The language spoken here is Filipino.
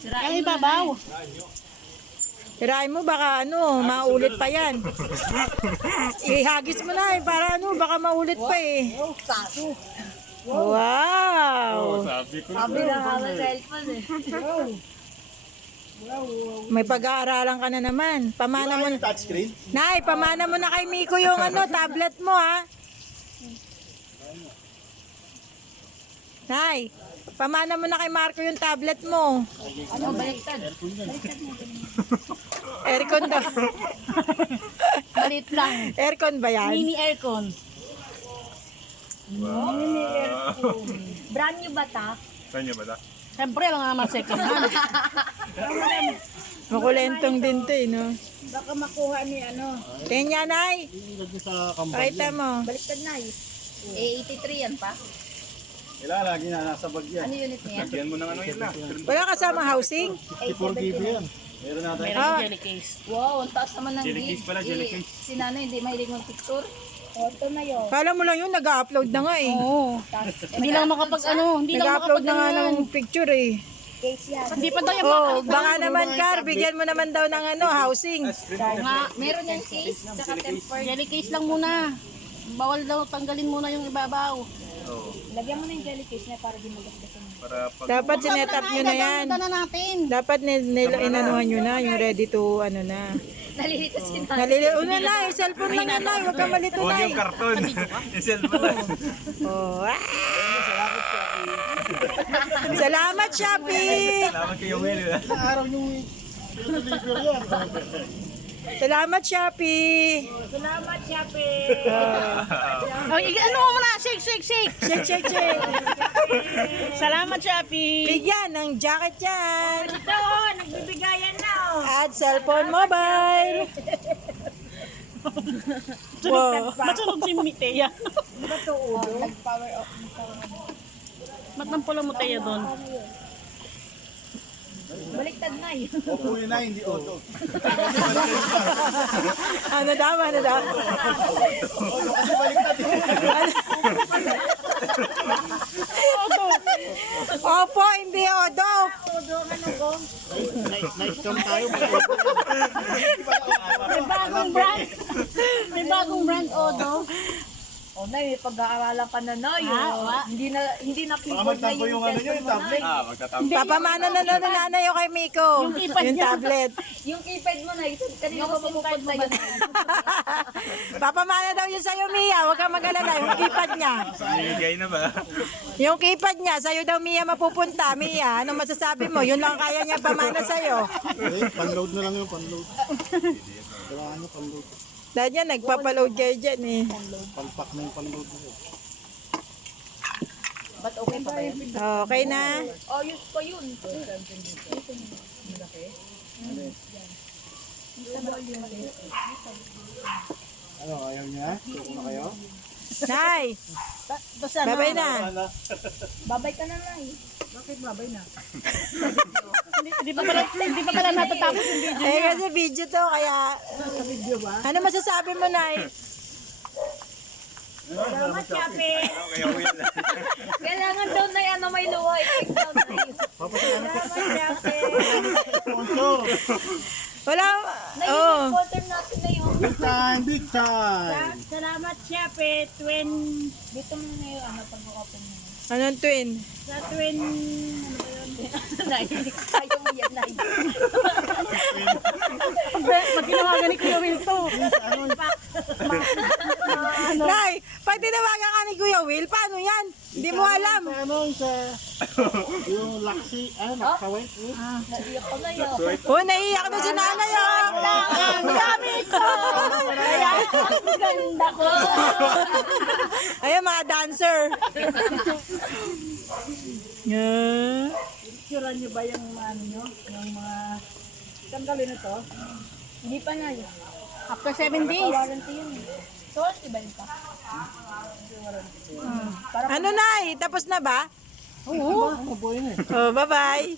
Yung ibabaw. Tirahin mo baka maulit pa yan. Ihagis mo na para baka maulit pa eh. Wow! Sabi na nga ng cellphone eh. May pag-aaralan ka na naman. Pamana mo na. Touchscreen? Nay, pamana mo na kay Miko yung tablet mo ha. Nay, pamana mo na kay Marco yung tablet mo. Ano, baliktad? Aircon daw. Malit lang. Aircon ba yan? Mini aircon. Brand new ba ta? Siyempre, lang naman second hand. Makulentong din to eh, no? Baka makuha ni Kanya, Nay. Pakita mo. baliktad na eh. A83 yan pa? Lagi na nasa bag yan. Ano unit niya? Yan mo ng yan na. Wala kasama housing? 54 GB yan. Meron natin. Meron yung jelly case. Wow, ang taas naman ng Jellycase pala, jellycase. Si nanay hindi mahilig mag-picture. Ito na yun. Kala mo lang yun, nag-upload na nga eh. Oo. Hindi lang makapag hindi lang Nag-upload na nga makapag ng picture eh. Case yan. Hindi pa daw yung Oh, baka naman Car, bigyan mo naman daw ng housing. Meron yung case, saka tempered. jelly case lang muna. Bawal daw tanggalin muna yung ibabaw. Lagyan mo na yung jelly case niya para di magasgasan. Dapat sinet up nyo na yan. Gaganda na natin. Dapat inanuhan nyo na, yung ready to na. Nalilito si nanay. Na, yung cellphone lang yun na, huwag ka malito na. Karton. Yung cellphone lang. Oh, Salamat, Shopee! Salamat kayo, Will. Araw yung deliver yan. Salamat, Shopee! Salamat, Shopee! Ano mo na? Shake, shake, shake. Check. Salamat, Shopee. Bigyan ng jacket yan. Ito, nagbibigayan na oh. At cellphone mobile. Wow. Masunog si Mitea. Nag-power off. Ba't nang pula mo Teya doon? Baliktad na yun. Opo yun na, hindi auto. Ano daw? Kasi baliktad Opo, hindi odo. Na-scam tayo. May bagong brand. May bagong brand, Odo. Oh, Nay, may pag-aaralan ka na na yun. Hindi na keyboard na Magtampo yung ano nyo, yung tablet. Magtatampo. Papamana na nanay yung kay Miko. Yung tablet. Yung keypad mo na, kanina ko mapupad sa'yo. Papamana daw yun sa'yo, Mia. Huwag kang mag-alala. Yung keypad niya. Sinigay na ba? Yung keypad niya, sa'yo daw, Mia, mapupunta. Mia, anong masasabi mo? Yun lang kaya niya pamana sa'yo. Panload na lang yung panload. Kailangan nyo panload. Dahil yan, nagpapaload kayo dyan eh. Palpak na yung panload na yun. Ba't okay pa ba yan? Okay na. Oh, yun pa yun. Ano, ayaw niya? Tuko na kayo? Nay, babay na. Babay ka na, Nay. Bakit babay na? Hindi pa pala natatapos yung video. Eh kasi video to, kaya... Ano masasabi mo, Nay? Salamat, Chape. Kaya Will. Kailangan daw na yan may luha. I-take down na yun. Salamat, Chape. Sponsor! Wala... Nay, Oh. yung water natin na yun. Big time, big time! Salamat, Chape. Dito mo na yun, pag-open mo. Anong twin? Sa twin... Nay, ayaw mo yan, Nay. Pag ginawagan ni Kuya Will to. Nay, pag tinawagan ka ni Kuya Will, paano yan? Hindi mo alam. Sa ano, sa... Yung laksi, nakaway. Naiyak ko na yun. Oh, naiiyak na si nanay, oh. Ang gamit ko! Kaya ang ganda ko! Ayun, mga dancer. Yeah. Picturean niyo ba yung ano nyo? Yung mga... Tanggalin na to? Hindi pa na yun. After 7 days. Warranty yun. So, warranty ba yun pa? Ano, Nay? Tapos na ba? Oo, mabuhay na eh. Oh, bye-bye.